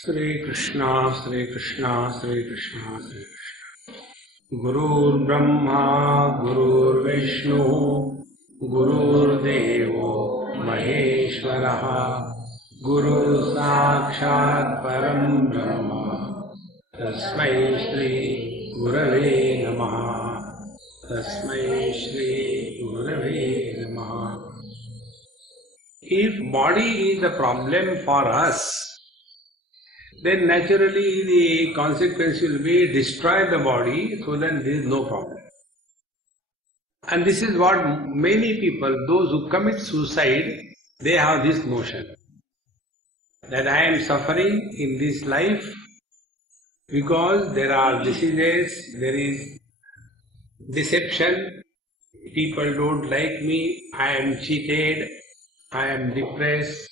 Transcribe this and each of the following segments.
Shri Krishna, Shri Krishna, Shri Krishna, Shri Krishna. Gurur Brahma, Gurur Vishnu, Gurur Devo, Maheshwaraha, Guru Sakshat Param Brahma, Tasmai Shri Gurave Namaha, Tasmai Shri Gurave Namaha. If body is a problem for us, then naturally the consequence will be destroy the body, so then there is no problem. And this is what many people, those who commit suicide, they have this notion that I am suffering in this life because there are diseases, there is deception, people don't like me, I am cheated, I am depressed,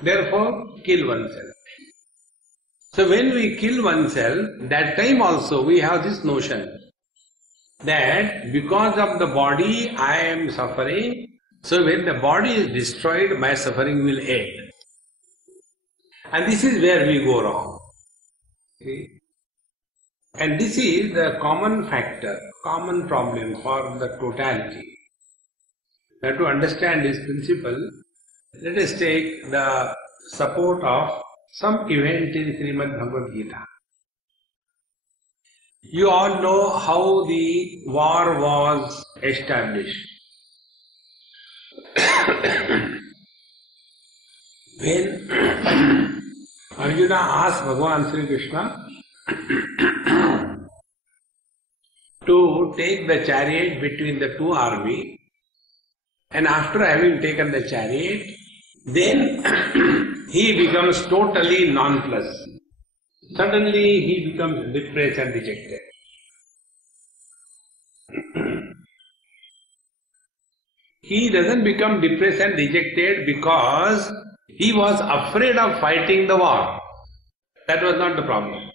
therefore kill oneself. So when we kill oneself, that time also we have this notion that because of the body I am suffering, so when the body is destroyed, my suffering will end. And this is where we go wrong. See? And this is the common factor, common problem for the totality. Now to understand this principle, let us take the support of some event in Srimad Bhagavad Gita. You all know how the war was established. When Arjuna asked Bhagavan Sri Krishna to take the chariot between the two armies, and after having taken the chariot, then he becomes totally nonplussed. Suddenly he becomes depressed and dejected. He doesn't become depressed and dejected because he was afraid of fighting the war. That was not the problem.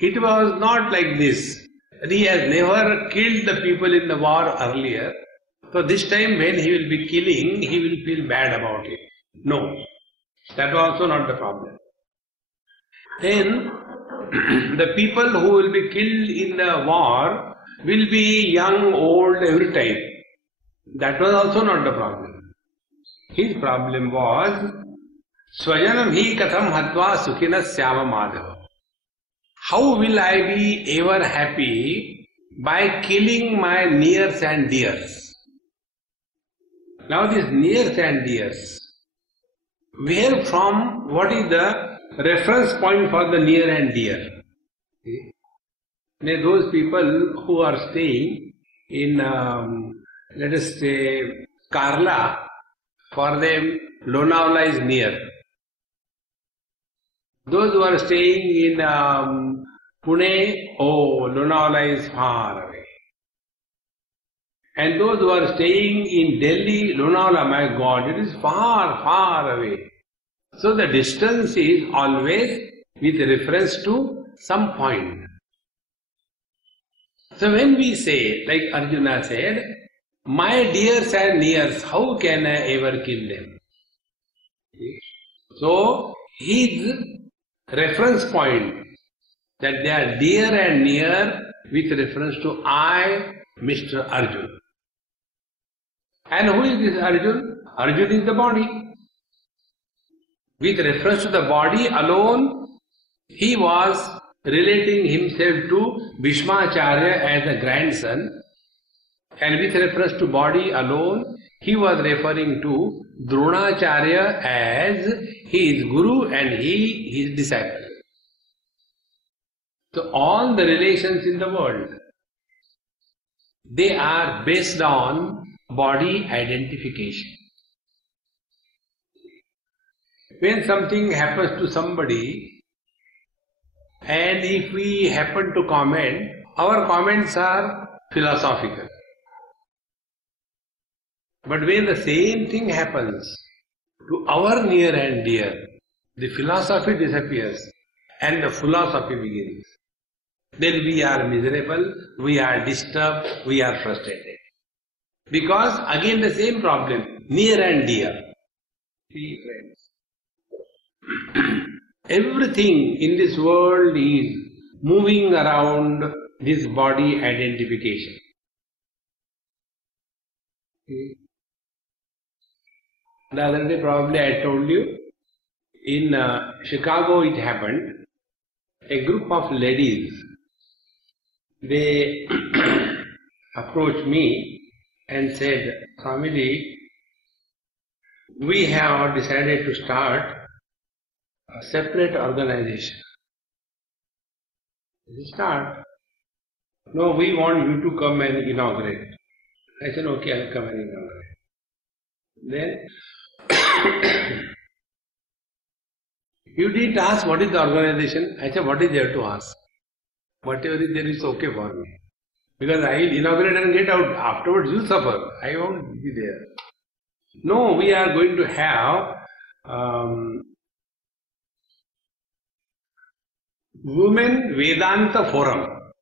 It was not like this. He has never killed the people in the war earlier. So this time when he will be killing, he will feel bad about it. No, that was also not the problem. Then the people who will be killed in the war will be young, old, every time. That was also not the problem. His problem was Swajanam hi katham hatva sukhina syama madhava. How will I be ever happy by killing my nears and dears? Now these nears and dears, where from, what is the reference point for the near and dear? See? Those people who are staying in, let us say, Karla, for them Lonavala is near. Those who are staying in Pune, oh, Lonavala is far away. And those who are staying in Delhi, Lonavala, my God, it is far, far away. So the distance is always with reference to some point. So when we say, like Arjuna said, my dears and nears, how can I ever kill them? So his reference point, that they are dear and near with reference to I, Mr. Arjuna. And who is this Arjuna? Arjuna is the body. With reference to the body alone, he was relating himself to Bhishmacharya as a grandson, and with reference to body alone, he was referring to Dronacharya as his guru and he his disciple. So all the relations in the world, they are based on body identification. When something happens to somebody, and if we happen to comment, our comments are philosophical. But when the same thing happens to our near and dear, the philosophy disappears and the philosophy begins. Then we are miserable, we are disturbed, we are frustrated. Because again the same problem, near and dear. See friends, Everything in this world is moving around this body identification. The other day probably I told you, in Chicago it happened, a group of ladies, they approached me and said, Swamiji, we have decided to start a separate organization. Start. No, we want you to come and inaugurate. I said, okay, I'll come and inaugurate. Then, you didn't ask what is the organization. I said, what is there to ask? Whatever is there is okay for me. Because I will inaugurate and get out. Afterwards you suffer. I won't be there. No, we are going to have Women Vedanta Forum.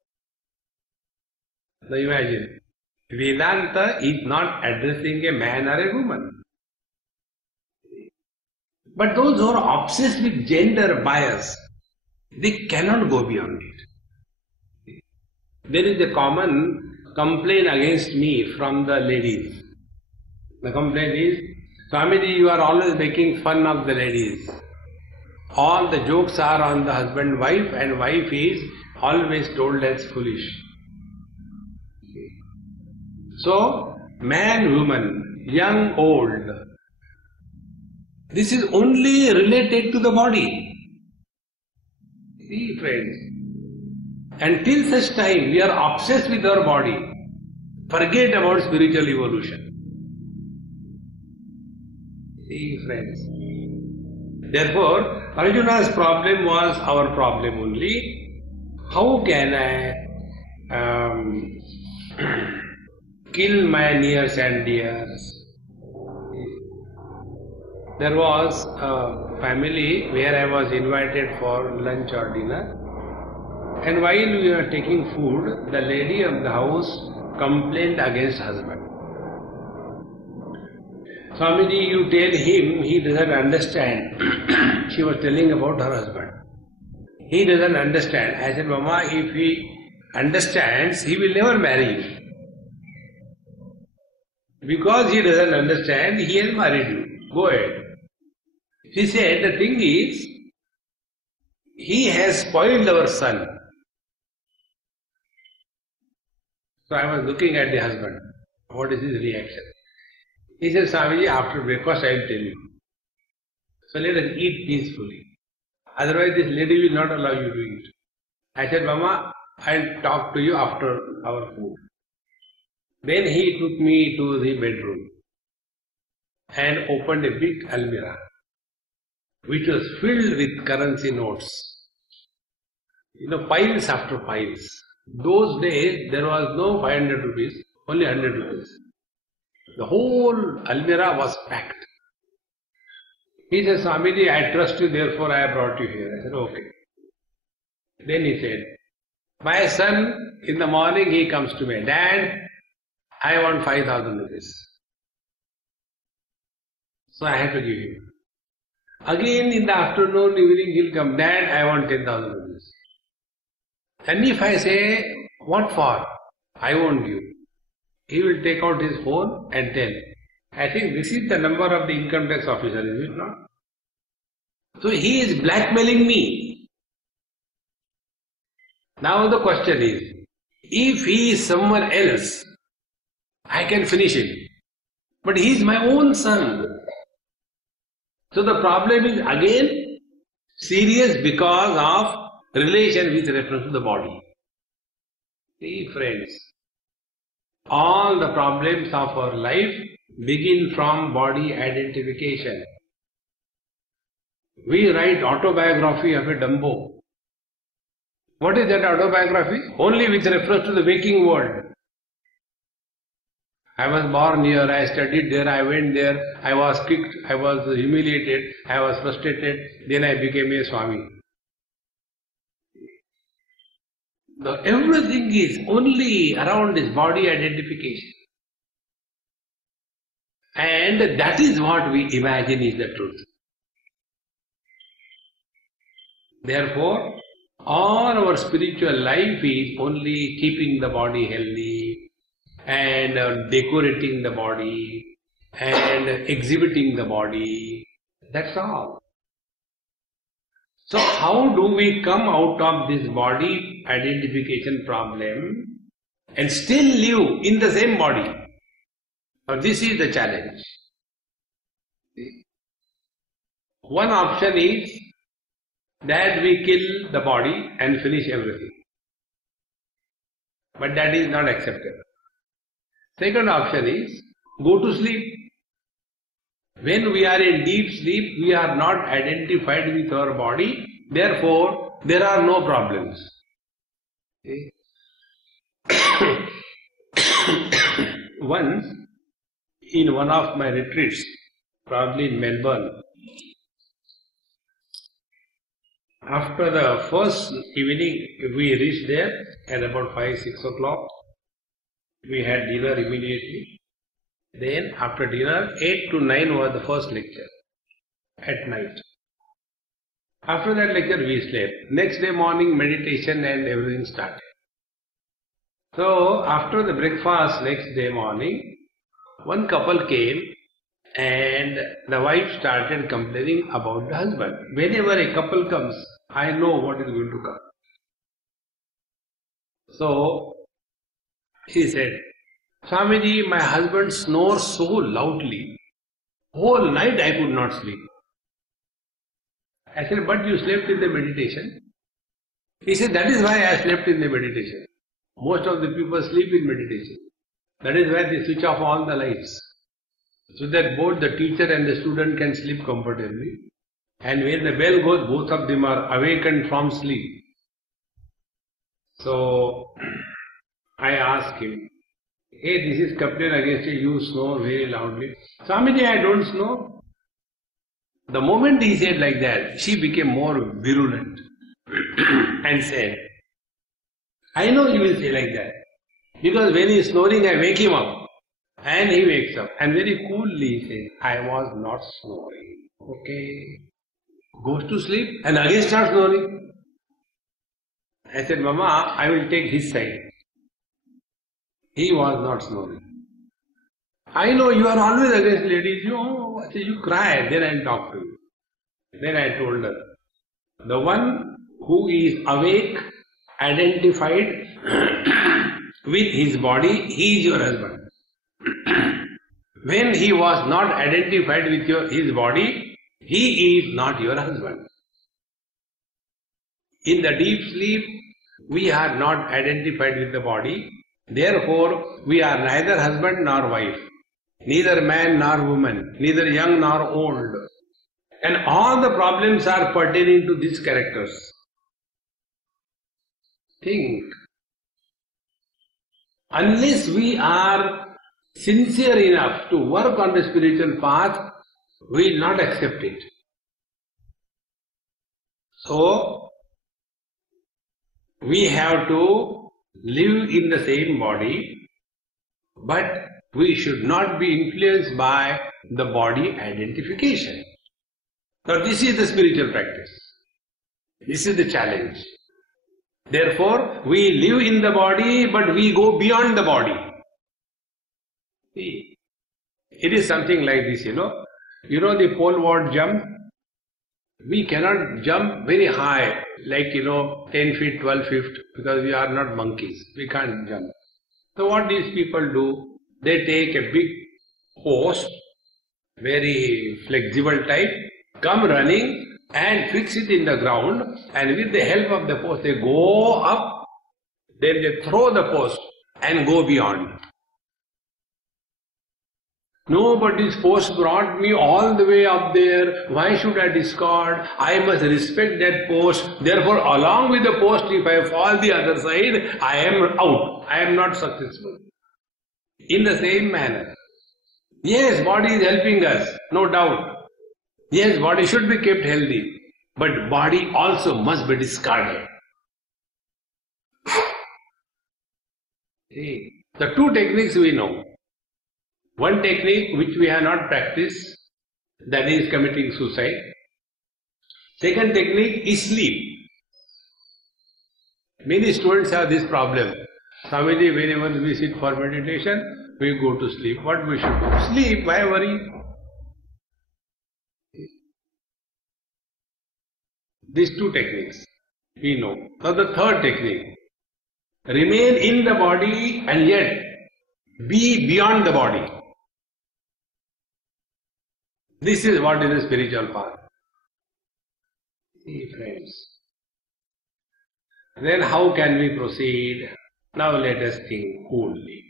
So imagine, Vedanta is not addressing a man or a woman. But those who are obsessed with gender bias, they cannot go beyond it. There is a common complaint against me from the ladies. The complaint is, Swamiji, you are always making fun of the ladies. All the jokes are on the husband-wife, and wife is always told as foolish. So, man, woman, young, old, this is only related to the body. See, friends, until such time we are obsessed with our body, forget about spiritual evolution. See, friends. Therefore, Arjuna's problem was our problem only. How can I kill my nears and dears? There was a family where I was invited for lunch or dinner, and while we were taking food, the lady of the house complained against husband. Swamiji, you tell him, he doesn't understand. She was telling about her husband. He doesn't understand. I said, Mama, if he understands, he will never marry you. Because he doesn't understand, he has married you. Go ahead. She said, the thing is, he has spoiled our son. So I was looking at the husband. What is his reaction? He said, Swamiji, after breakfast I will tell you. So let us eat peacefully. Otherwise this lady will not allow you to eat. I said, Mama, I will talk to you after our food. Then he took me to the bedroom and opened a big almirah, which was filled with currency notes. Piles after piles. Those days there was no 500 rupees, only 100 rupees. The whole almirah was packed. He said, Swamiji, I trust you, therefore I have brought you here. I said, okay. Then he said, my son, in the morning he comes to me, Dad, I want 5,000 rupees. So I have to give him. Again in the afternoon, evening he'll come, Dad, I want 10,000 rupees. And if I say, what for? I won't give. He will take out his phone and tell, I think this is the number of the income tax officer, is it not? So he is blackmailing me. Now the question is, if he is someone else, I can finish him. But he is my own son. So the problem is again serious because of relation with reference to the body. See, friends, all the problems of our life begin from body identification. We write autobiography of a Dumbo. What is that autobiography? Only with reference to the waking world. I was born here, I studied there, I went there, I was kicked, I was humiliated, I was frustrated, then I became a Swami. Everything is only around this body identification. And that is what we imagine is the truth. Therefore, all our spiritual life is only keeping the body healthy and decorating the body and exhibiting the body. That's all. So how do we come out of this body identification problem and still live in the same body? Now this is the challenge. One option is that we kill the body and finish everything. But that is not acceptable. Second option is go to sleep. When we are in deep sleep, we are not identified with our body, therefore there are no problems. Once, in one of my retreats, probably in Melbourne, after the first evening, we reached there at about 5-6 o'clock. We had dinner immediately. Then after dinner, 8 to 9 was the first lecture at night. After that lecture we slept. Next day morning meditation and everything started. So after the breakfast next day morning, one couple came and the wife started complaining about the husband. Whenever a couple comes, I know what is going to come. So she said, Swamiji, my husband snores so loudly. Whole night I could not sleep. I said, but you slept in the meditation. He said, that is why I slept in the meditation. Most of the people sleep in meditation. That is why they switch off all the lights. So that both the teacher and the student can sleep comfortably. And when the bell goes, both of them are awakened from sleep. So I asked him, hey, this is complaint against you, you snore very loudly. Swamiji, I don't snore. The moment he said like that, she became more virulent and said, I know you will say like that. Because when he is snoring, I wake him up. And he wakes up. And very coolly he says, I was not snoring. Okay. Goes to sleep and again starts snoring. I said, Mama, I will take his side. He was not snoring. I know you are always against ladies. You cry, then I will talk to you. Then I told her, the one who is awake, identified with his body, he is your husband. When he was not identified with his body, he is not your husband. In the deep sleep, we are not identified with the body. Therefore, we are neither husband nor wife, neither man nor woman, neither young nor old. And all the problems are pertaining to these characters. Think. Unless we are sincere enough to work on the spiritual path, we will not accept it. So, we have to live in the same body, but we should not be influenced by the body identification. Now this is the spiritual practice. This is the challenge. Therefore, we live in the body, but we go beyond the body. See, it is something like this, You know the pole vault jump? We cannot jump very high, like 10 feet, 12 feet, because we are not monkeys. We can't jump. So what these people do, they take a big post, very flexible type, come running and fix it in the ground, and with the help of the post they go up, then they throw the post and go beyond. No, but this post brought me all the way up there. Why should I discard? I must respect that post. Therefore, along with the post, if I fall the other side, I am out. I am not successful. In the same manner. Yes, body is helping us, no doubt. Yes, body should be kept healthy. But body also must be discarded. See, the two techniques we know. One technique which we have not practiced, that is committing suicide. Second technique is sleep. Many students have this problem. Swamiji, whenever we sit for meditation, we go to sleep. What we should do? Sleep, why worry? These two techniques we know. Now the third technique, remain in the body and yet be beyond the body. This is what is the spiritual path. See, friends. Then how can we proceed? Now let us think coolly.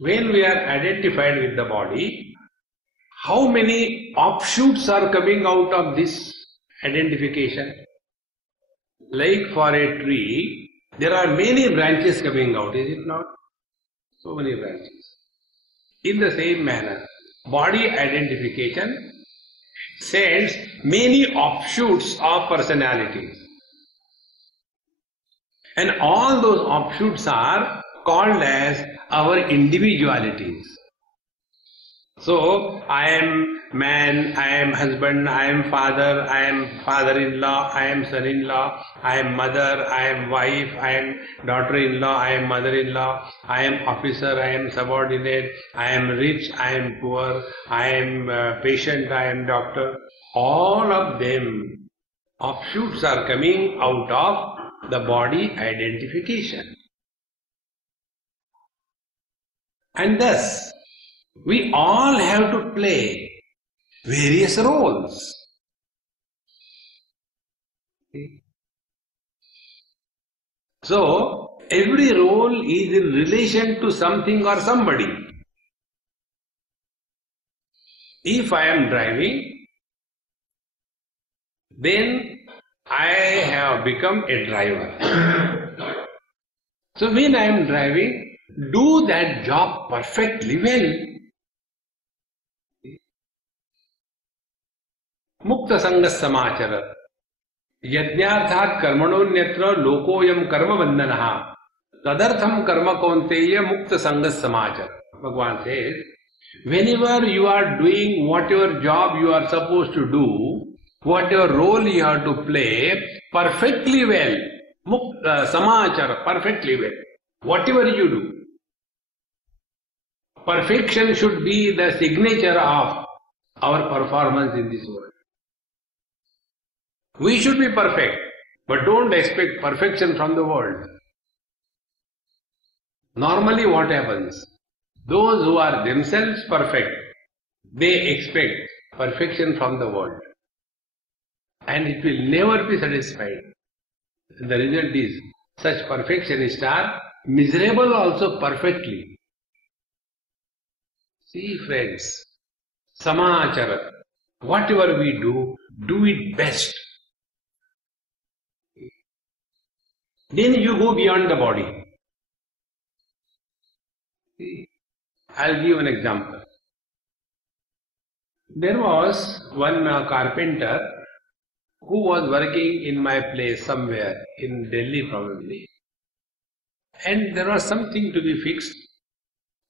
When we are identified with the body, how many offshoots are coming out of this identification? Like for a tree, there are many branches coming out, is it not? So many branches. In the same manner, body identification sends many offshoots of personalities. And all those offshoots are called as our individualities. So, I am man, I am husband, I am father-in-law, I am son-in-law, I am mother, I am wife, I am daughter-in-law, I am mother-in-law, I am officer, I am subordinate, I am rich, I am poor, I am patient, I am doctor. All of them, offshoots are coming out of the body identification. And thus, we all have to play various roles. So, every role is in relation to something or somebody. If I am driving, then I have become a driver. So when I am driving, do that job perfectly well. Mukta sangas samachara. Yajnarthat karmanonyatra lokoyam karma bandhanaha. Tadartham karma kaunteya mukta sangas samachara. Bhagavan says, whenever you are doing whatever job you are supposed to do, whatever role you have to play, perfectly well, samachara, perfectly well, whatever you do. Perfection should be the signature of our performance in this world. We should be perfect, but don't expect perfection from the world. Normally what happens? Those who are themselves perfect, they expect perfection from the world. And it will never be satisfied. The result is, such perfectionists are miserable also perfectly. See friends, samachara, whatever we do it best. Then you go beyond the body. See, I'll give an example. There was one carpenter who was working in my place somewhere, in Delhi probably. And there was something to be fixed,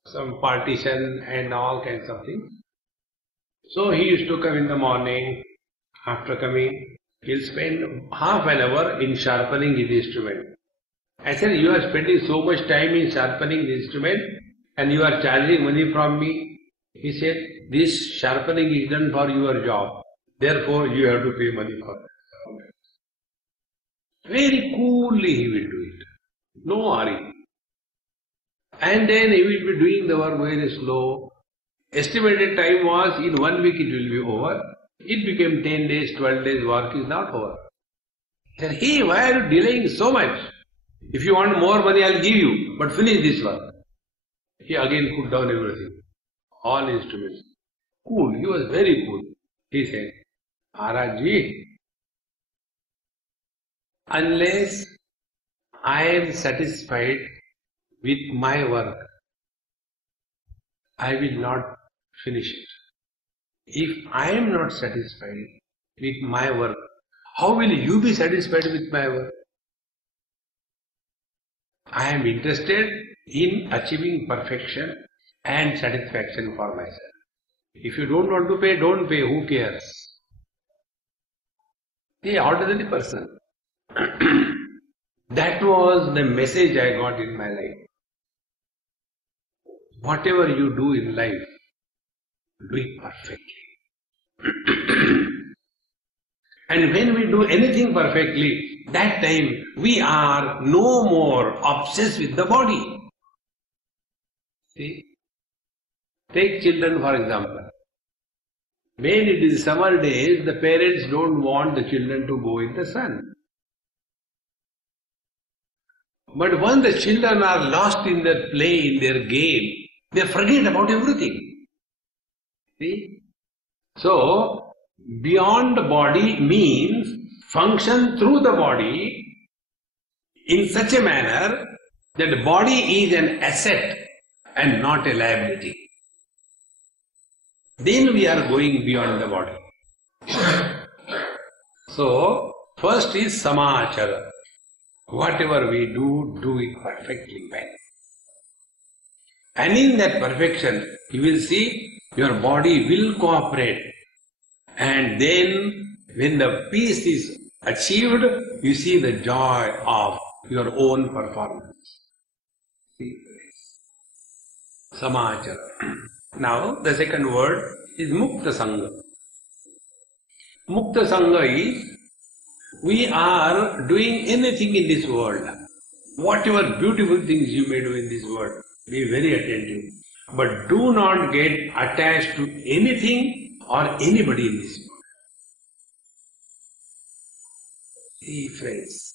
some partition and all kinds of things. So he used to come in the morning. After coming, he'll spend half an hour in sharpening his instrument. I said, you are spending so much time in sharpening the instrument and you are charging money from me. He said, this sharpening is done for your job. Therefore, you have to pay money for it. Very coolly he will do it. No hurry. And then he will be doing the work very slow. Estimated time was, in 1 week it will be over. It became 10 days, 12 days, work is not over. He said, hey, why are you delaying so much? If you want more money, I'll give you, but finish this work. He again put down everything. All instruments. Cool, he was very cool. He said, Maharaj-ji, unless I am satisfied with my work, I will not finish it. If I am not satisfied with my work, how will you be satisfied with my work? I am interested in achieving perfection and satisfaction for myself. If you don't want to pay, don't pay. Who cares? The ordinary person. That was the message I got in my life. Whatever you do in life, do it perfectly. And when we do anything perfectly, that time we are no more obsessed with the body. See? Take children for example. When it is summer days, the parents don't want the children to go in the sun. But when the children are lost in their play, in their game, they forget about everything. See? So, beyond the body means function through the body in such a manner that the body is an asset and not a liability. Then we are going beyond the body. So, first is samachara. Whatever we do, do it perfectly well. And in that perfection, you will see your body will cooperate. And then, when the peace is achieved, you see the joy of your own performance. See? Samachara. Now, the second word is Mukta Sangha. Mukta Sangha is, we are doing anything in this world. Whatever beautiful things you may do in this world, be very attentive. But do not get attached to anything or anybody in this world. See, friends,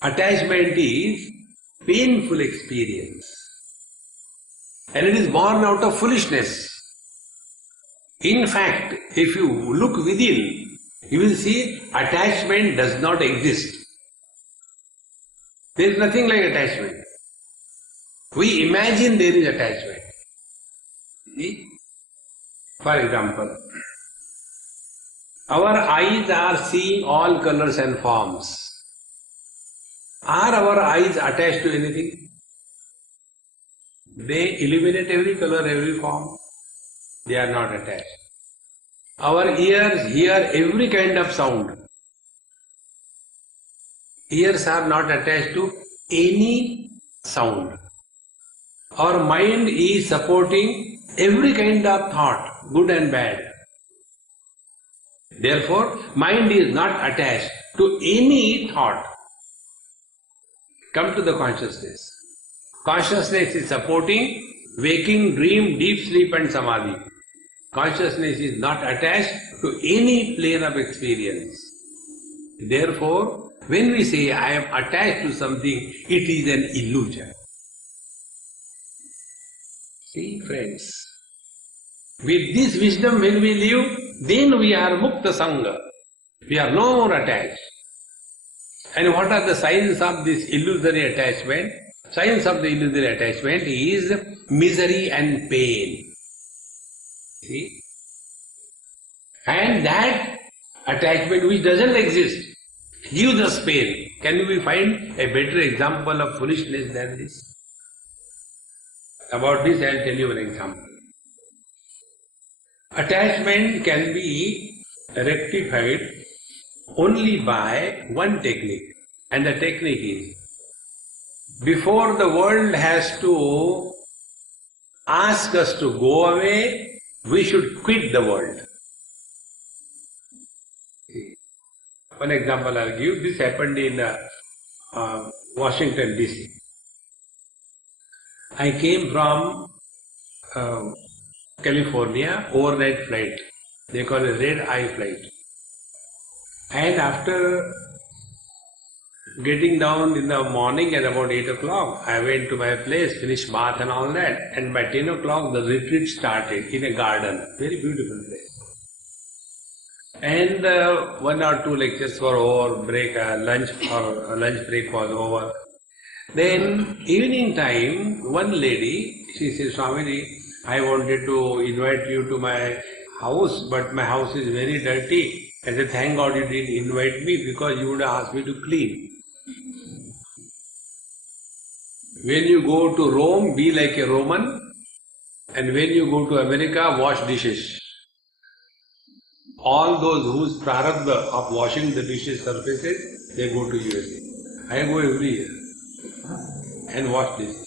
attachment is painful experience. And it is born out of foolishness. In fact, if you look within, you will see attachment does not exist. There is nothing like attachment. We imagine there is attachment. See? For example, our eyes are seeing all colors and forms. Are our eyes attached to anything? They illuminate every color, every form. They are not attached. Our ears hear every kind of sound. Ears are not attached to any sound. Our mind is supporting every kind of thought, good and bad. Therefore, mind is not attached to any thought. Come to the consciousness. Consciousness is supporting waking, dream, deep sleep and samadhi. Consciousness is not attached to any plane of experience. Therefore, when we say I am attached to something, it is an illusion. See, friends, with this wisdom when we live, then we are Mukta Sangha. We are no more attached. And what are the signs of this illusory attachment? Signs of the illusory attachment is misery and pain. See? And that attachment which doesn't exist gives us pain. Can we find a better example of foolishness than this? About this I will tell you an example. Attachment can be rectified only by one technique, and the technique is, before the world has to ask us to go away, we should quit the world. One example I'll give. This happened in Washington DC. I came from California, overnight flight. They call it red eye flight. And after getting down in the morning at about 8 o'clock, I went to my place, finished bath and all that, and by 10 o'clock the retreat started in a garden, very beautiful place. And one or two lectures were over, lunch break was over. Then evening time, one lady, she said, Swami, I wanted to invite you to my house, but my house is very dirty. I said, thank God you didn't invite me because you would have asked me to clean. When you go to Rome, be like a Roman, and when you go to America, wash dishes. All those whose prarabdha of washing the dishes surfaces, They go to USA. I go every year and watch this.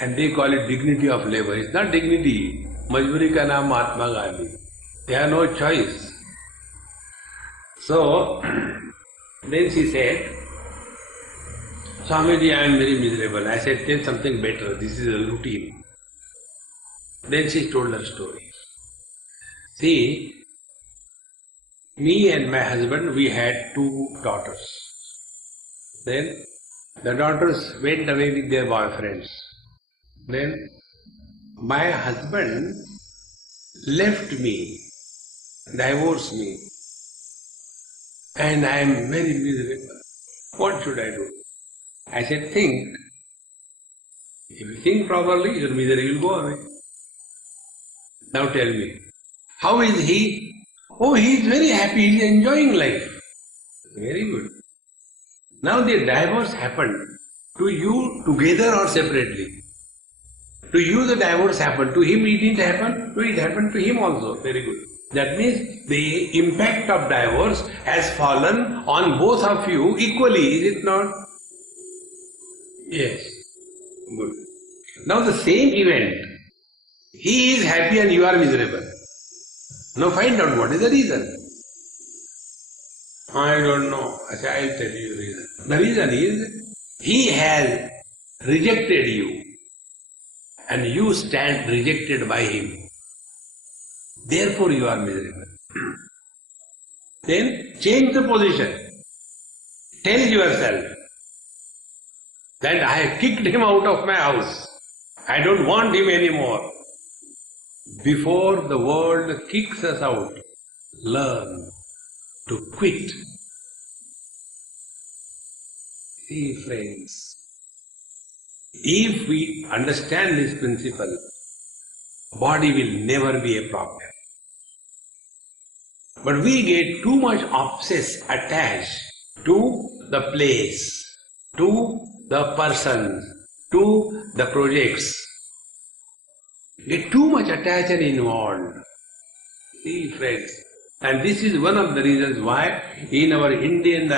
And they call it dignity of labor. It's not dignity. Majburi ka naam Mahatma Gandhi. They have no choice. So, then she said, Swamiji, I am very miserable. I said, tell something better. This is a routine. Then she told her story. See, me and my husband, we had 2 daughters. Then the daughters went away with their boyfriends. Then my husband left me, divorced me, and I am very miserable. What should I do? I said, think. If you think properly, your misery will go away. Now tell me, how is he? Oh, he is very happy, he is enjoying life. Very good. Now the divorce happened to you together or separately. To you the divorce happened, to him it didn't happen, it happened to him also. Very good. That means the impact of divorce has fallen on both of you equally, is it not? Yes. Good. Now the same event, he is happy and you are miserable. Now find out what is the reason. I don't know. I say, I'll tell you the reason. The reason is, he has rejected you and you stand rejected by him. Therefore you are miserable. Then change the position. Tell yourself that I have kicked him out of my house. I don't want him anymore. Before the world kicks us out, learn to quit. See, friends, if we understand this principle, body will never be a problem. But we get too much obsessed, attached to the place, to the person, to the projects. Get too much attached and involved. See, friends, and this is one of the reasons why in our Indian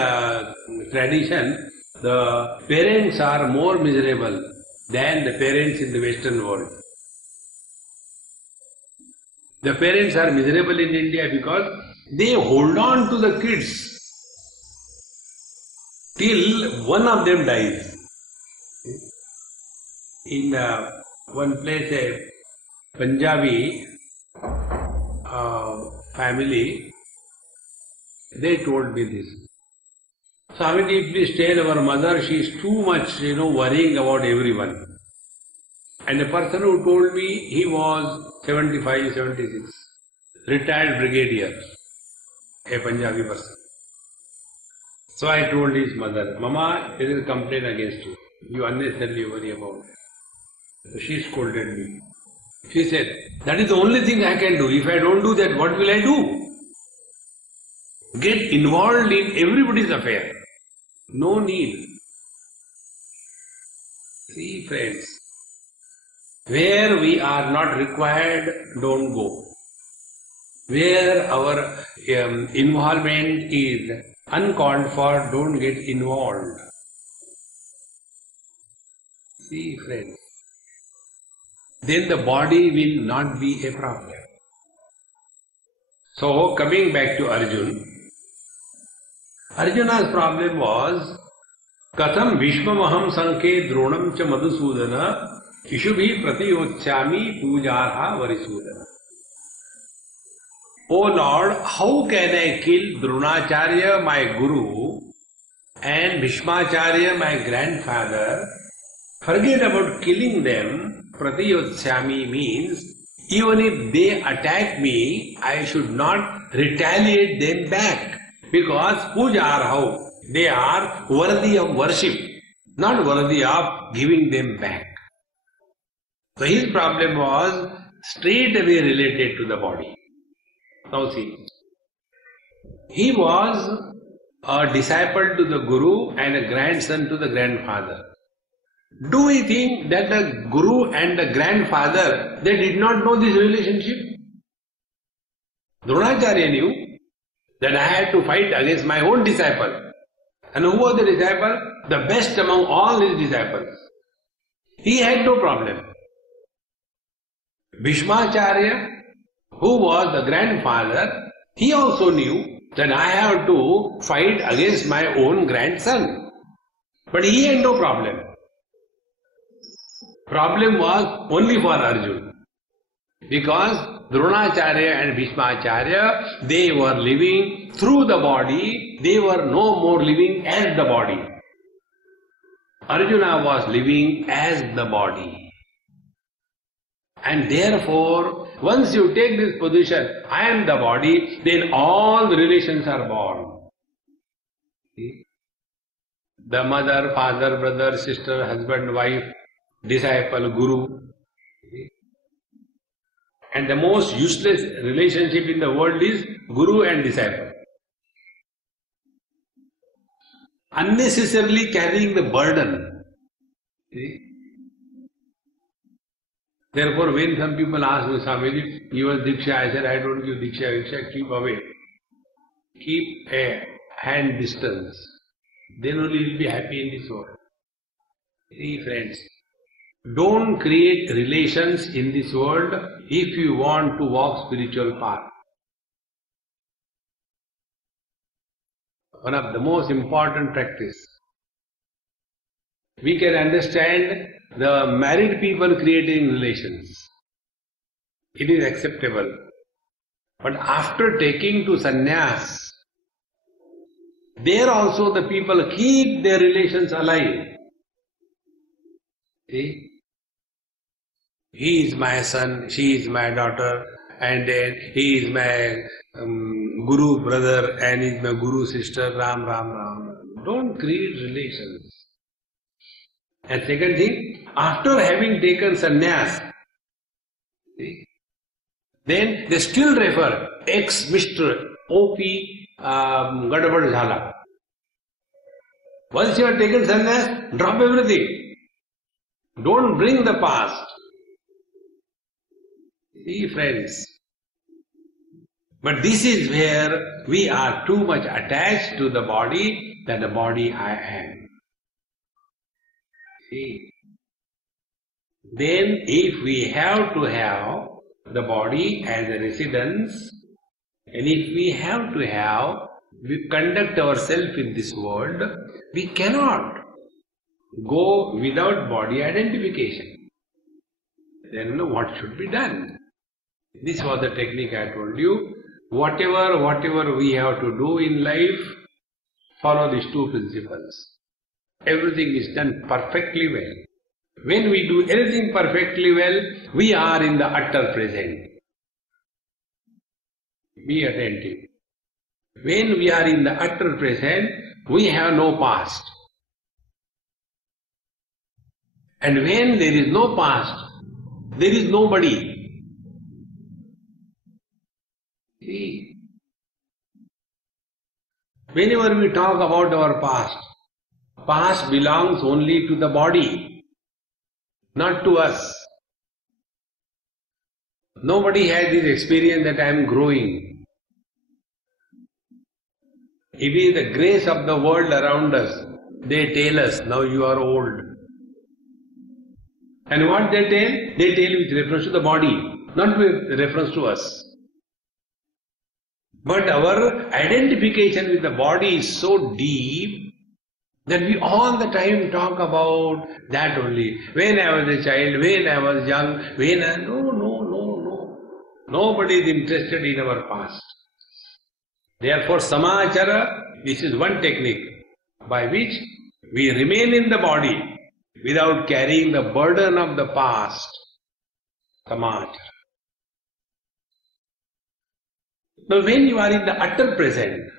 tradition, the parents are more miserable than the parents in the Western world. The parents are miserable in India because they hold on to the kids till one of them dies. In one place, a Punjabi family, they told me this. Swamiji, please tell our mother she is too much, worrying about everyone. And the person who told me, he was 75, 76, retired brigadier, a Punjabi person. So I told his mother, Mama, there is a complaint against you. You unnecessarily worry about it. So she scolded me. She said, that is the only thing I can do. If I don't do that, what will I do? Get involved in everybody's affair. No need. See, friends, where we are not required, don't go. Where our involvement is uncalled for, don't get involved. See, friends, then the body will not be a problem. So, coming back to Arjuna, Arjuna's problem was, Katham Bhishmamaham Sankhe Dronam cha Madhusudana Ishubhi Pratiyochyami Pujarha Varisudana. O Lord, how can I kill Dronacharya, my Guru, and Bhishmacharya, my grandfather? Forget about killing them. Pratiyochyami means, even if they attack me, I should not retaliate them back. Because pujarha, they are worthy of worship, not worthy of giving them back. So his problem was straight away related to the body. Now see, he was a disciple to the Guru and a grandson to the grandfather. Do we think that the Guru and the grandfather, they did not know this relationship? Dronacharya knew. that I had to fight against my own disciple. And who was the disciple? The best among all his disciples. He had no problem. Bhishmacharya, who was the grandfather, he also knew that I have to fight against my own grandson. But he had no problem. Problem was only for Arjuna. Because Dronacharya and Bhishmacharya, they were living through the body, they were no more living as the body. Arjuna was living as the body. And therefore, once you take this position, I am the body, then all the relations are born. See? The mother, father, brother, sister, husband, wife, disciple, guru. See? And the most useless relationship in the world is guru and disciple. Unnecessarily carrying the burden. See? Therefore, when some people ask me, Swami, give us Diksha, I said, I don't give Diksha, keep away. Keep a hand distance. Then only you will be happy in this world. See, friends, don't create relations in this world if you want to walk spiritual path. One of the most important practice. We can understand the married people creating relations. It is acceptable. But after taking to sannyas, there also the people keep their relations alive. See? He is my son, she is my daughter, and then he is my guru brother and he is my guru sister, Ram, Ram, Ram. Don't create relations. And second thing, after having taken sannyas, see, then they still refer ex-Mr. O.P. Gadabad Jhala. Once you have taken sannyas, drop everything. Don't bring the past. See, friends. But this is where we are too much attached to the body, that the body I am. See. Then if we have to have the body as a residence, and if we have to have, we conduct ourselves in this world, we cannot go without body identification. Then what should be done? This was the technique I told you. Whatever we have to do in life, follow these two principles. Everything is done perfectly well. When we do anything perfectly well, we are in the utter present. Be attentive. When we are in the utter present, we have no past. And when there is no past, there is nobody. See, whenever we talk about our past belongs only to the body, not to us. Nobody has this experience that I am growing. It is the grace of the world around us. They tell us, now you are old. And what they tell? They tell with reference to the body, not with reference to us. But our identification with the body is so deep that we all the time talk about that only. When I was a child, when I was young, no. Nobody is interested in our past. Therefore, samachara, this is one technique by which we remain in the body without carrying the burden of the past. Samachara. Now, when you are in the utter present,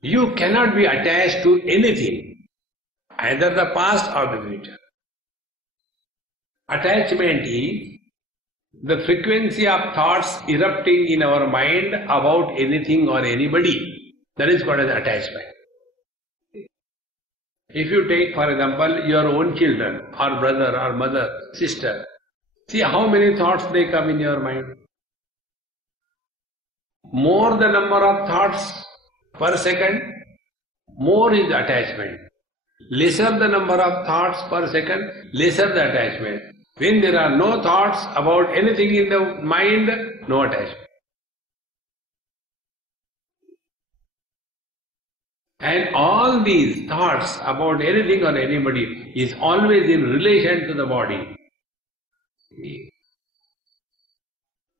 you cannot be attached to anything, either the past or the future. Attachment is the frequency of thoughts erupting in our mind about anything or anybody. That is called as attachment. If you take, for example, your own children, or brother, or mother, sister, see how many thoughts they come in your mind. More the number of thoughts per second, more is the attachment. Lesser the number of thoughts per second, lesser the attachment. When there are no thoughts about anything in the mind, no attachment. And all these thoughts about anything or anybody is always in relation to the body.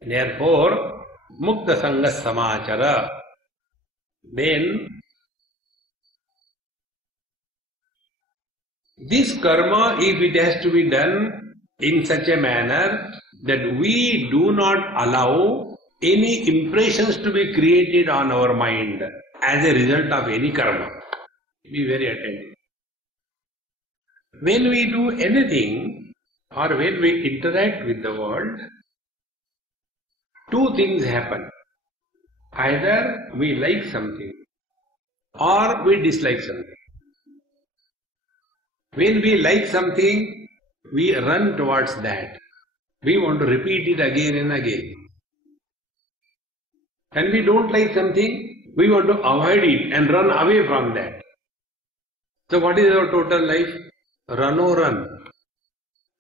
Therefore, Mukta Sangha Samachara. Then, this karma, if it has to be done in such a manner that we do not allow any impressions to be created on our mind as a result of any karma. Be very attentive. When we do anything or when we interact with the world, two things happen. Either we like something or we dislike something. When we like something, we run towards that. We want to repeat it again and again. And we don't like something, we want to avoid it and run away from that. So what is our total life? Run or run.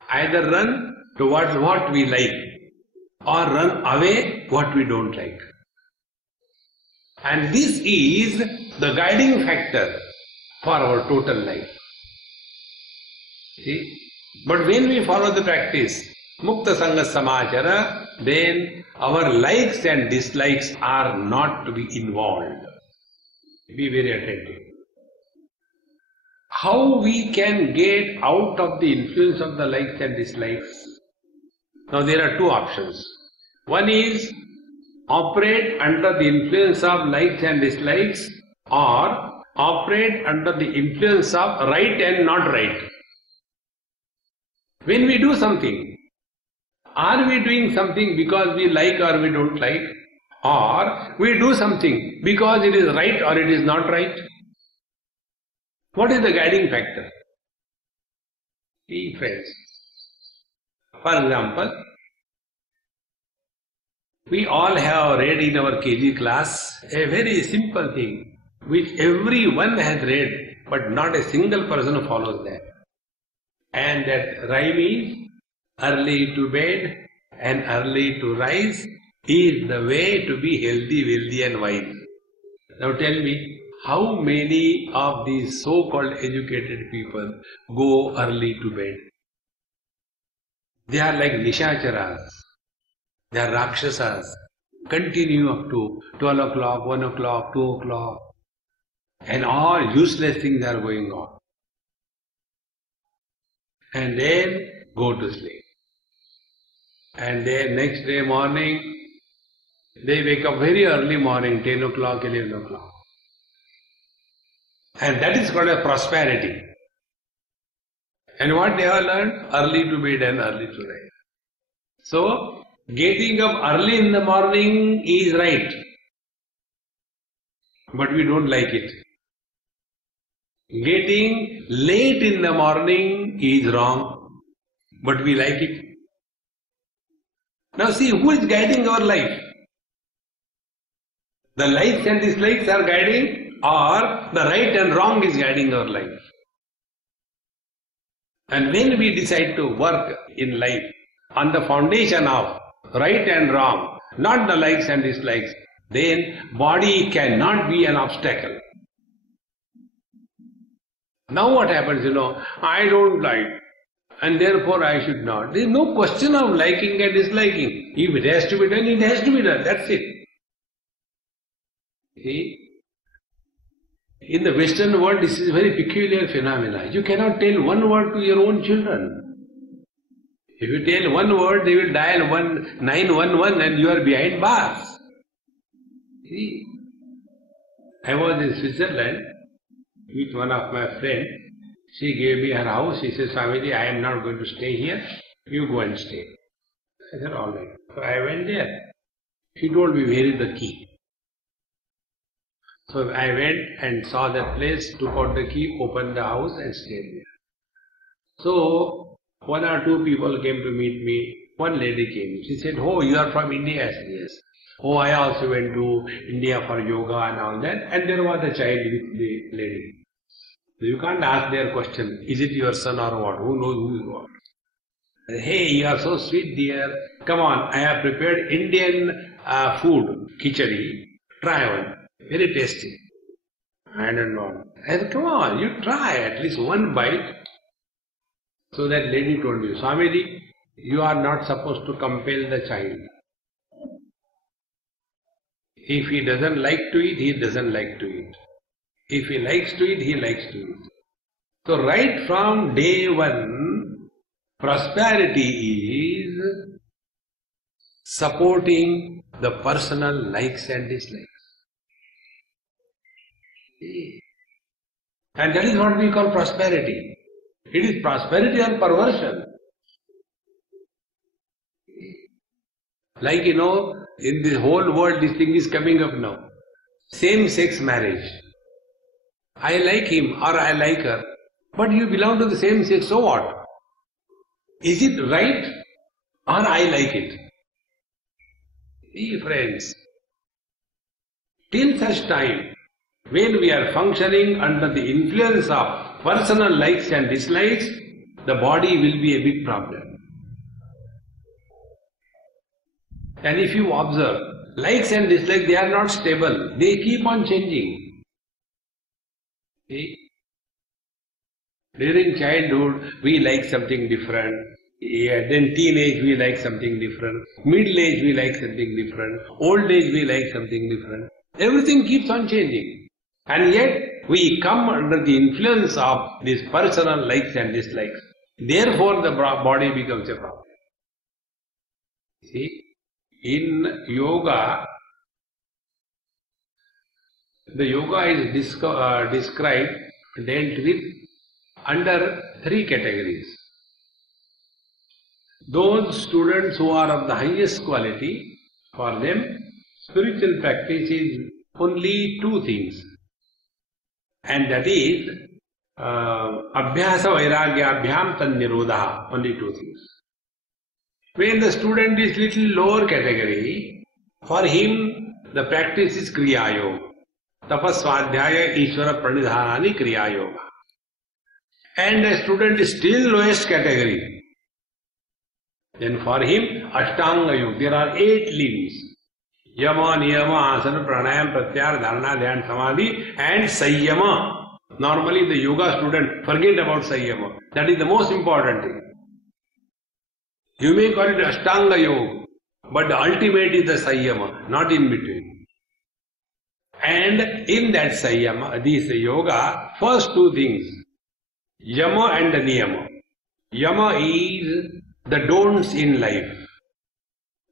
Either run towards what we like or run away what we don't like. And this is the guiding factor for our total life. See? But when we follow the practice, Mukta Sangha Samachara, then our likes and dislikes are not to be involved. Be very attentive. How we can get out of the influence of the likes and dislikes? Now there are two options. One is operate under the influence of likes and dislikes, or operate under the influence of right and not right. When we do something, are we doing something because we like or we don't like? Or we do something because it is right or it is not right? What is the guiding factor? See, friends. For example, we all have read in our KG class a very simple thing which everyone has read, but not a single person follows that. And that rhyme is, early to bed and early to rise is the way to be healthy, wealthy and wise. Now tell me, how many of these so-called educated people go early to bed? They are like Nishacharas. They are Rakshasas. Continue up to 12 o'clock, 1 o'clock, 2 o'clock. And all useless things are going on. And then go to sleep. And then next day morning, they wake up very early morning, 10 o'clock, 11 o'clock. And that is called a prosperity. And what they have learned? Early to bed and early to rise. So, getting up early in the morning is right. But we don't like it. Getting late in the morning is wrong. But we like it. Now see, who is guiding our life? The likes and dislikes are guiding, or the right and wrong is guiding our life. And when we decide to work in life on the foundation of right and wrong, not the likes and dislikes, then body cannot be an obstacle. Now what happens, I don't like, and therefore I should not. There is no question of liking and disliking. If it has to be done, it has to be done. That's it. See? In the Western world, this is a very peculiar phenomena. You cannot tell one word to your own children. If you tell one word, they will dial 911 and you are behind bars. See? I was in Switzerland with one of my friends. She gave me her house. She said, Swamiji, I am not going to stay here. You go and stay. I said, all right. So I went there. She told me, where is the key? So I went and saw that place, took out the key, opened the house and stayed there. So one or two people came to meet me. One lady came. She said, oh, you are from India? I said, yes. Oh, I also went to India for yoga and all that. And there was a child with the lady. So you can't ask their question, is it your son or what? Who knows who is what? Hey, you are so sweet, dear. Come on, I have prepared Indian food, khichdi. Try one. Very tasty. I don't know. I said, come on, you try at least one bite. So that lady told me, Swamiji, you are not supposed to compel the child. If he doesn't like to eat, he doesn't like to eat. If he likes to eat, he likes to eat. So right from day one, prosperity is supporting the personal likes and dislikes. And that is what we call prosperity. It is prosperity or perversion. Like, in the whole world this thing is coming up now. Same-sex marriage. I like him or I like her. But you belong to the same sex, so what? Is it right or I like it? See, friends, till such time, when we are functioning under the influence of personal likes and dislikes, the body will be a big problem. And if you observe, likes and dislikes, they are not stable. They keep on changing. See? During childhood, we like something different. Then teenage, we like something different. Middle age, we like something different. Old age, we like something different. Everything keeps on changing. And yet, we come under the influence of these personal likes and dislikes. Therefore, the body becomes a problem. See? In yoga, the yoga is described, dealt with under three categories. Those students who are of the highest quality, for them, spiritual practice is only two things. And that is, abhyasa vairagyabhyam tan nirodha, only two things. When the student is little lower category, for him the practice is kriya yoga. Tapas swadhyaya ishvara pranidhanani kriya yoga. And the student is still lowest category, then for him ashtanga yoga. There are 8 limbs. Yama, niyama, asana, pranayam, pratyahara, dharana, dhyan, samadhi and sayyama. Normally the yoga student forget about sayyama. That is the most important thing. You may call it Ashtanga Yoga, but the ultimate is the Sayyama, not in between. And in that Sayyama, this yoga, first two things, Yama and the Niyama. Yama is the don'ts in life,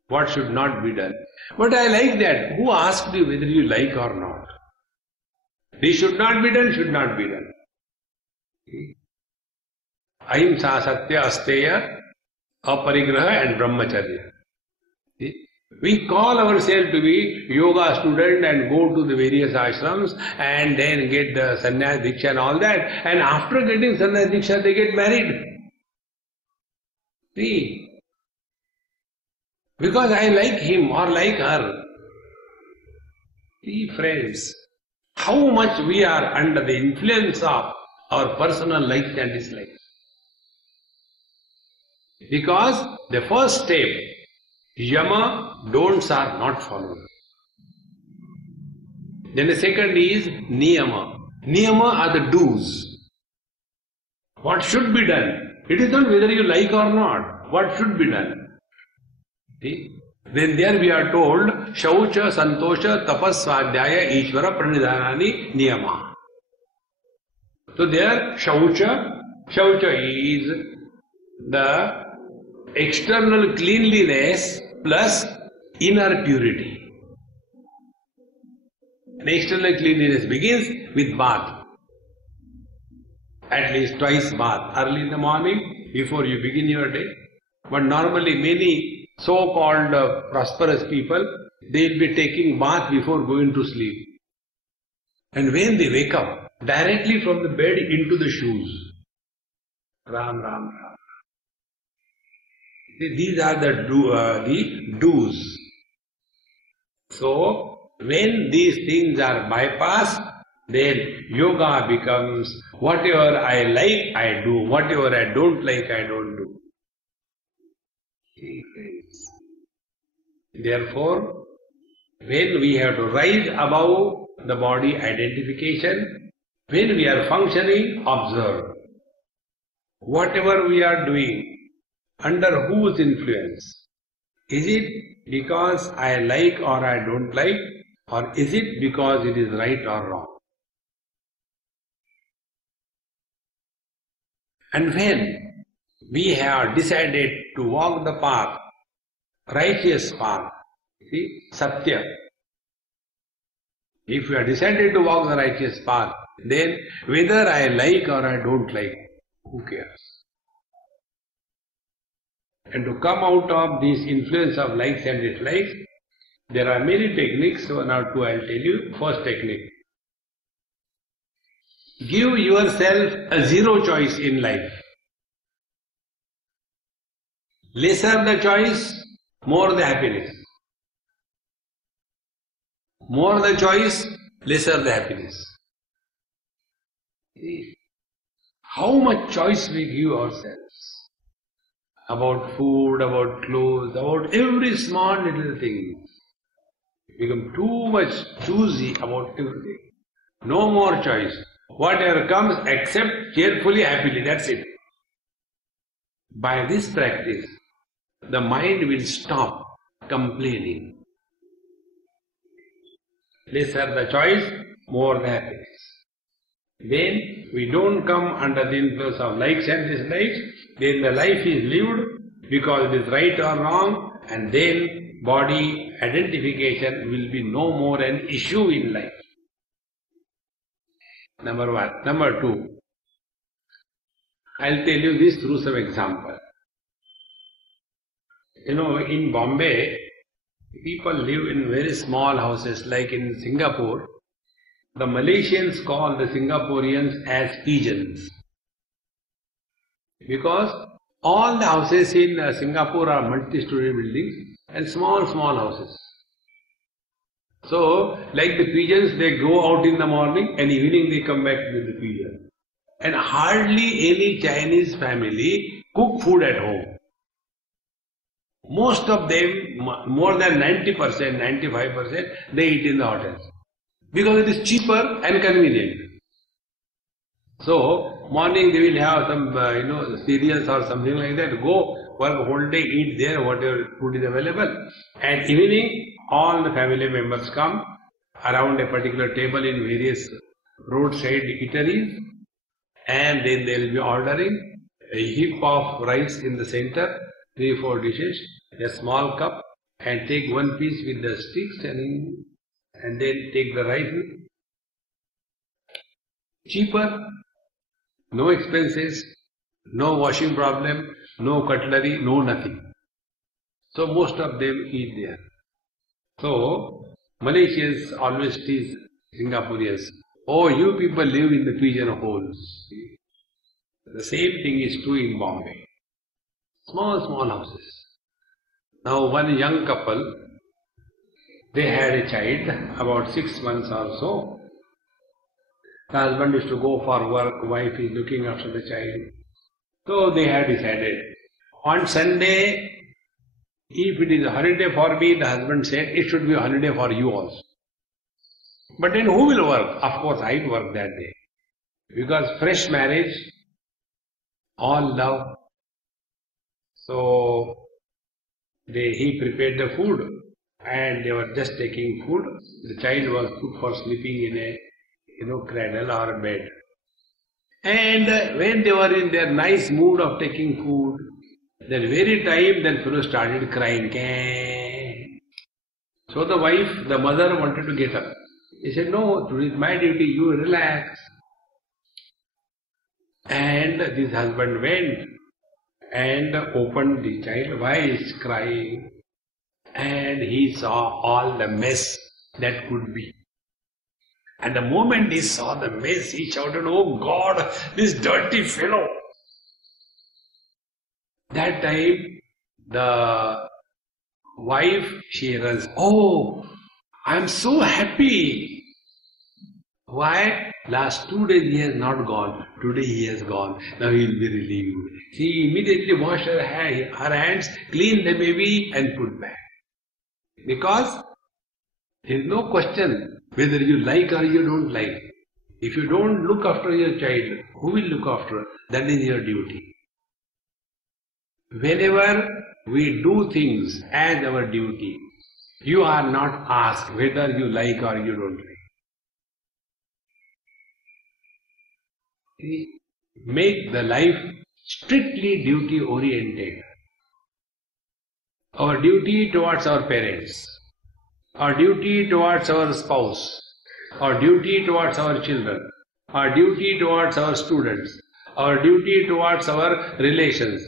what should not be done. But I like that. Who asked you whether you like or not? This should not be done, should not be done. Ahimsa, Satya, Asteya, Aparigraha and Brahmacharya. See? We call ourselves to be yoga student and go to the various ashrams and then get the sannyas diksha and all that. And after getting sannyas diksha, they get married. See? Because I like him or like her. See, friends, how much we are under the influence of our personal likes and dislikes. Because the first step, Yama, don'ts are not followed. Then the second is Niyama. Niyama are the do's. What should be done? It is not whether you like or not. What should be done? See? Then there we are told, Shaucha, Santosha, Tapas, Swadhyaya, Ishvara, Pranidhanani, Niyama. So there, Shaucha is the external cleanliness plus inner purity. The external cleanliness begins with bath. At least twice bath. Early in the morning, before you begin your day. But normally many so-called prosperous people, they will be taking bath before going to sleep. And when they wake up, directly from the bed into the shoes. Ram, Ram, Ram. These are the do's. So, when these things are bypassed, then yoga becomes whatever I like, I do. Whatever I don't like, I don't do. Therefore, when we have to rise above the body identification, when we are functioning, observe. Whatever we are doing, under whose influence? Is it because I like or I don't like, or is it because it is right or wrong? And when we have decided to walk the path, righteous path, see, Satya. If we have decided to walk the righteous path, then whether I like or I don't like, who cares? And to come out of this influence of likes and dislikes, there are many techniques, one or two I'll tell you. First technique. Give yourself a zero choice in life. Lesser the choice, more the happiness. More the choice, lesser the happiness. How much choice we give ourselves about food, about clothes, about every small little thing. We become too much choosy about everything. No more choice. Whatever comes, accept cheerfully, happily, that's it. By this practice, the mind will stop complaining. Lesser the choice, more the happiness. Then we don't come under the influence of likes and dislikes, then the life is lived because it is right or wrong, and then body identification will be no more an issue in life. Number one. Number two, I'll tell you this through some example. In Bombay, people live in very small houses, like in Singapore. The Malaysians call the Singaporeans as pigeons. Because all the houses in Singapore are multi-story buildings and small houses. So, like the pigeons, they go out in the morning and evening they come back with the pigeon. And hardly any Chinese family cook food at home. Most of them, more than 90%, 95%, they eat in the hotels. Because it is cheaper and convenient. So, morning they will have some, cereals or something like that, go work whole day, eat there, whatever food is available. And evening, all the family members come around a particular table in various roadside eateries, and then they will be ordering a heap of rice in the center, 3-4 dishes, a small cup, and take one piece with the sticks and then take the rice. Cheaper, no expenses, no washing problem, no cutlery, no nothing. So most of them eat there. So Malaysians always tease Singaporeans, oh, you people live in the pigeon holes. The same thing is true in Bombay. Small houses. Now one young couple, they had a child, about 6 months or so. The husband is to go for work, wife is looking after the child. So they had decided, on Sunday, if it is a holiday for me, the husband said, it should be a holiday for you also. But then who will work? Of course, I will work that day. Because fresh marriage, all love. So he prepared the food and they were just taking food. The child was put for sleeping in a cradle or a bed. And when they were in their nice mood of taking food, that very time that fellow started crying. So the wife, the mother wanted to get up. He said, no, it is my duty, you relax. And this husband went and opened the child. Why is crying? And he saw all the mess that could be. And the moment he saw the mess, he shouted, oh God, this dirty fellow. That time, the wife, she runs, oh, I am so happy. Why? Last 2 days he has not gone. Today he has gone. Now he will be relieved. She immediately washed her hands, cleaned the baby and put back. Because there is no question whether you like or you don't like. If you don't look after your child, who will look after? That is your duty. Whenever we do things as our duty, you are not asked whether you like or you don't like. Make the life strictly duty oriented. Our duty towards our parents, our duty towards our spouse, our duty towards our children, our duty towards our students, our duty towards our relations.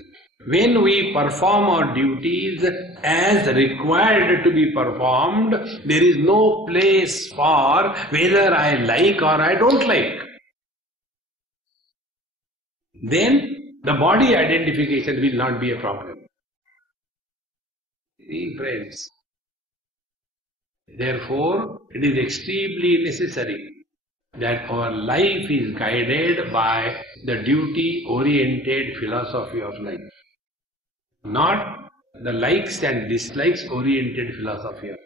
When we perform our duties as required to be performed, there is no place for whether I like or I don't like. Then the body identification will not be a problem. See, friends, therefore it is extremely necessary that our life is guided by the duty-oriented philosophy of life, not the likes and dislikes oriented philosophy of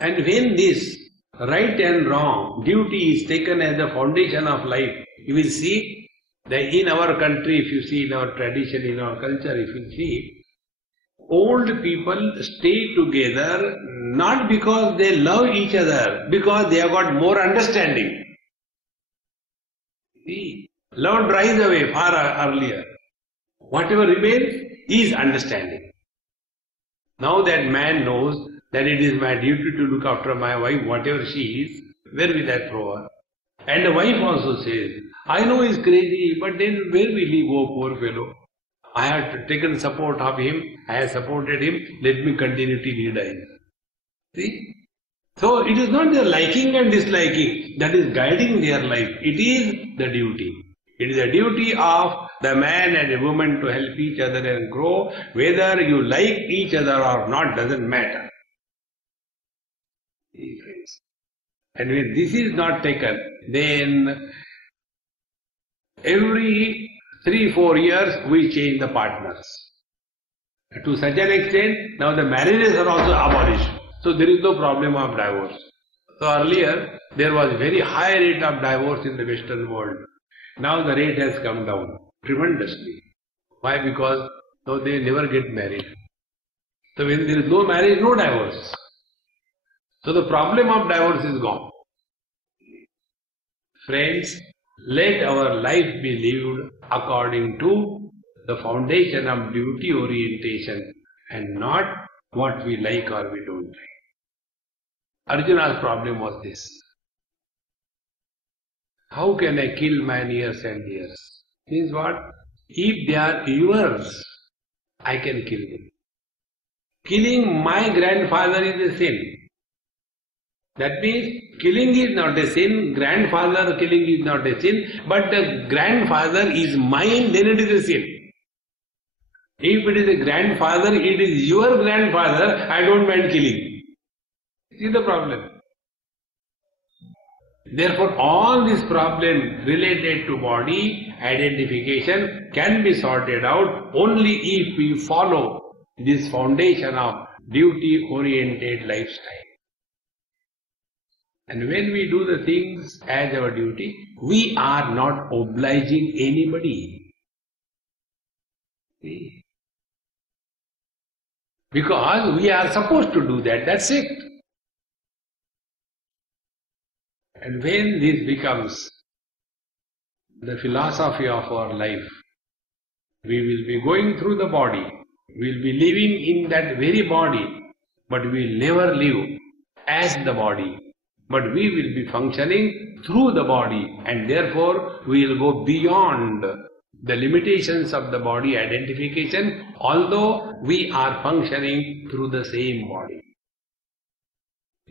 life. And when this right and wrong duty is taken as the foundation of life, you will see that in our country, if you see in our tradition, in our culture, if you see, old people stay together not because they love each other, because they have got more understanding. See, love dries away far earlier. Whatever remains is understanding. Now that man knows that it is my duty to look after my wife, whatever she is, where will I throw her? And the wife also says, I know he's crazy, but then where will he go, poor fellow? I have taken support of him, I have supported him, let me continue till he dies. See? So it is not their liking and disliking that is guiding their life, it is the duty. It is the duty of the man and the woman to help each other and grow. Whether you like each other or not doesn't matter. And when this is not taken, then every 3-4 years we change the partners. To such an extent, now the marriages are also abolished. So there is no problem of divorce. So earlier, there was very high rate of divorce in the Western world. Now the rate has come down tremendously. Why? Because now they never get married. So when there is no marriage, no divorce. So the problem of divorce is gone. Friends, let our life be lived according to the foundation of duty orientation and not what we like or we don't like. Arjuna's problem was this. How can I kill man years and years? Means what? If they are yours, I can kill them. Killing my grandfather is a sin. That means killing is not a sin, grandfather killing is not a sin, but the grandfather is mine, then it is a sin. If it is a grandfather, it is your grandfather, I don't mind killing. See the problem? Therefore, all these problems related to body identification can be sorted out only if we follow this foundation of duty-oriented lifestyle. And when we do the things as our duty, we are not obliging anybody. See? Because we are supposed to do that, that's it. And when this becomes the philosophy of our life, we will be going through the body, we will be living in that very body, but we will never live as the body. But we will be functioning through the body, and therefore we will go beyond the limitations of the body identification, although we are functioning through the same body.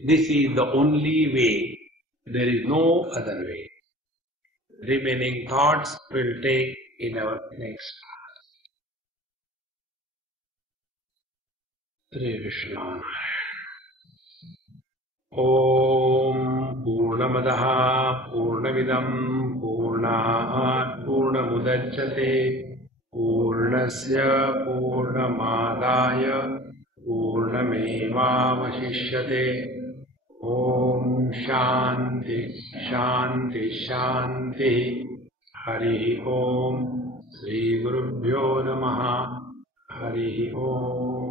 This is the only way. There is no other way. Remaining thoughts will take in our next Hare Krishna. Om Purnamadaha Purnamidam Purnat Purnamudachyate Purnasya Purnamadaya Purnamevavashishyate. Om Shanti Shanti Shanti. Hari Om. Shri Gurubhyo Namaha. Hari Om.